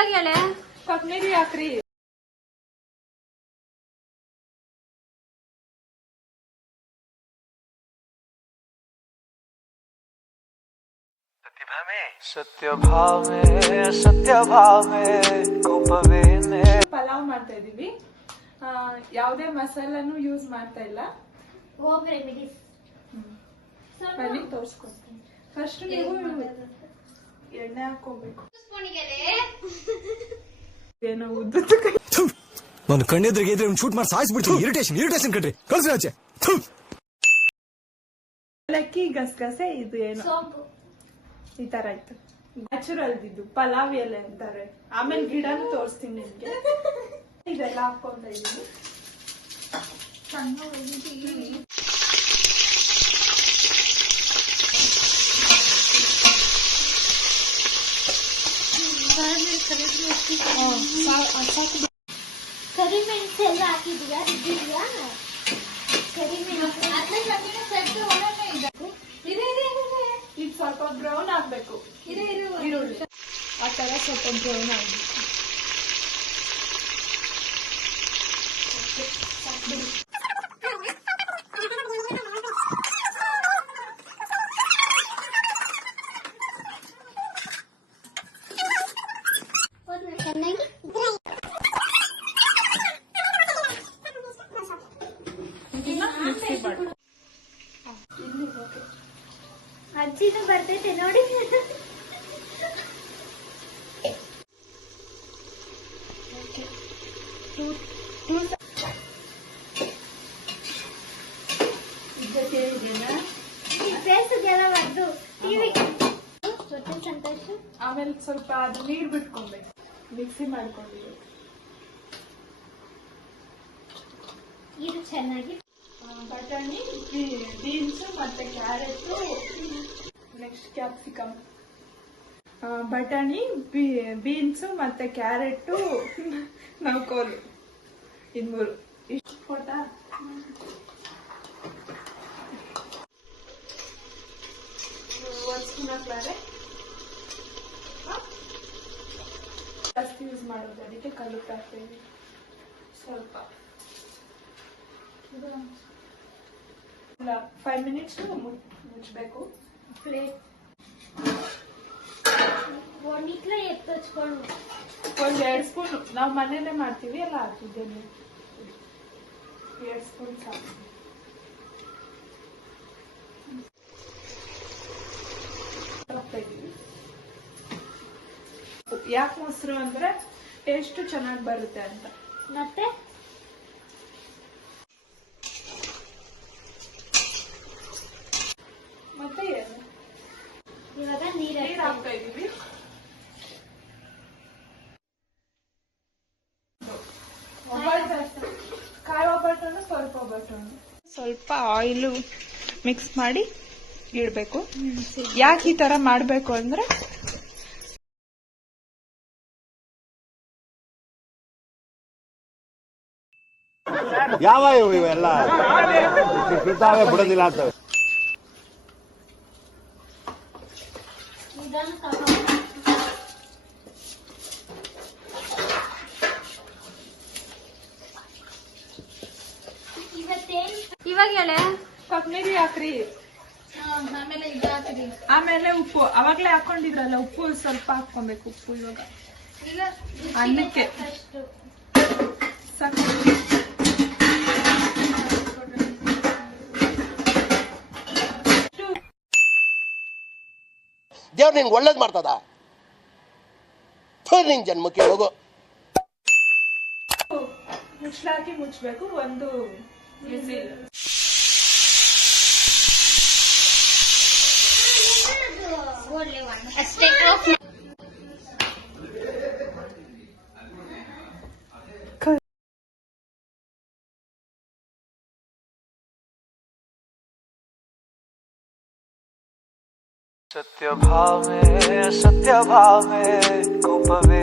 ಇವಾಗ ಹೇಳೆ ಕೊತ್ತಂಬರಿ ಹಾಕ್ರಿ. ಪಲಾವ್ ಮಾಡ್ತಾ ಇದೀವಿ. ಯಾವುದೇ ಮಸಾಲಾನು ಯೂಸ್ ಮಾಡ್ತಾ ಇಲ್ಲ. ಹೋಮ್ ರೆಮಿಡೀಸ್ ಬನ್ನಿ ತೋರಿಸ್ಕೊಡ್ತೀನಿ. ಫಸ್ಟ್ ನೀವು ಎಣ್ಣೆ ಹಾಕೋಬೇಕು. ಏನೋ ಉದ್ದ ನಾನು ಕಣ್ಣೆದ್ರಿಗೆ ಇದ್ರೆ ಶೂಟ್ ಮಾಡಿ ಸಾಯಿಸ್ಬಿಡ್ತೀನಿ. ಇರಿಟೇಷನ್ ಕಣ್ರಿ, ಕಳ್ಸಿ ಆಚೆ. ಲಕ್ಕಿ ಗಸಗಸೆ ಇದು ಏನು ಈ ತರ ಆಯ್ತು. ನ್ಯಾಚುರಲ್ ಇದು ಪಲಾವ್ ಎಲೆ ಅಂತಾರೆ. ಆಮೇಲೆ ಗಿಡನೂ ತೋರಿಸ್ತೀನಿ ನಿಮ್ಗೆ. ಇದೆಲ್ಲ ಹಾಕೊಂತ ಇದೀನಿ. ಕರಿಮೆಣಸು ಎಲ್ಲ ಹಾಕಿದ್ಯಾ? ಇದು ಸ್ವಲ್ಪ ಬ್ರೌನ್ ಆಗ್ಬೇಕು. ಈರುಳ್ಳಿ ಆ ತರ ಸ್ವಲ್ಪ ಬ್ರೌನ್ ಆಗ್ಬೇಕು. ಅಜ್ಜಿನೂ ಬರ್ತೈತೆ ನೋಡಿ. ಆಮೇಲೆ ಸ್ವಲ್ಪ ಅದು ನೀರು ಬಿಟ್ಕೊಬೇಕು. ಮಿಕ್ಸಿ ಮಾಡ್ಕೊಂಡಿರೋ ಇದು ಚೆನ್ನಾಗಿ ಬಟಾಣಿ, ಬೀನ್ಸ್ ಮತ್ತೆ ಕ್ಯಾರೆಟ್, ನೆಕ್ಸ್ಟ್ ಕ್ಯಾಪ್ಸಿಕಮ್. ಬಟಾಣಿ, ಬೀನ್ಸ್ ಮತ್ತೆ ಕ್ಯಾರೆಟ್, ನೌಕೋಲು, ಇನ್ನೂರು ಇಷ್ಟು ಫೋಟಾ. ಒಂದು ಸ್ಪೂನ್ ಹಾಕ್ಲಾರೆ ಜಾಸ್ತಿ ಯೂಸ್ ಮಾಡೋದು, ಅದಕ್ಕೆ ಕಲ್ಲುಪ್ಪು ಹಾಕ್ತೇವೆ ಸ್ವಲ್ಪ. 5 ಮಿನಿಟ್ಸ್ ಮುಚ್ಚಬೇಕು. ಪ್ಲೇಟ್ ಒಂದಿಟ್ಲ ಎತ್ತಚ್ಕೊಂಡು ಒಂದು 2 ಸ್ಪೂನ್ ನಾವು ಮನೇಲೆ ಮಾಡ್ತೀವಿ ಎಲ್ಲ ಹಾಕಿದ್ದೇನೆ. 2 ಸ್ಪೂನ್ ಸಾಕು. ಯಾಕೆ ಮೊಸರು ಅಂದ್ರೆ ಟೇಸ್ಟ್ ಚೆನ್ನಾಗಿ ಬರುತ್ತೆ ಅಂತ. ಮತ್ತೆ ಮತ್ತೆ ಏನು ಇವಾಗ ನೀರು ಹಾಕ್ತಾ ಇದೀವಿ. ಕಾಯಿ ಒಬ್ಬಟ್ಟನ್ನು ಸ್ವಲ್ಪ ಒಬ್ಬಟ್ಟನ್ನು ಸ್ವಲ್ಪ ಆಯಿಲು ಮಿಕ್ಸ್ ಮಾಡಿ ಇಡಬೇಕು. ಯಾಕೆ ಈ ತರ ಮಾಡ್ಬೇಕು ಅಂದ್ರೆ ಯಾವ ಇವೆಲ್ಲ ಬಿಡೋದಿಲ್ಲ ಅಂತವೆ. ಇವಾಗ ಹೇಳೆ ಕೊತ್ತಂಬರಿ ಹಾಕ್ರಿ. ಆಮೇಲೆ ಇದು ಹಾಕಿರಿ. ಆಮೇಲೆ ಉಪ್ಪು ಅವಾಗ್ಲೇ ಹಾಕೊಂಡಿದ್ರಲ್ಲ, ಉಪ್ಪು ಸ್ವಲ್ಪ ಹಾಕೊಬೇಕು. ಉಪ್ಪು ಇವಾಗ ಈಗ ಅನ್ನಕ್ಕೆ ಸಾಕು. ದೇವ್ರು ನಿನ್ಗೆ ಒಳ್ಳೇದ್ ಮಾಡ್ತದ. ನಿನ್ ಜನ್ಮಕ್ಕೆ ಹೋಗು. ಮುಚ್ಚಲಾಕಿ ಮುಚ್ಚಬೇಕು. ಒಂದು ವಿಸಿಲ್. ಅಷ್ಟೇ. सत्य भाव में कोपवे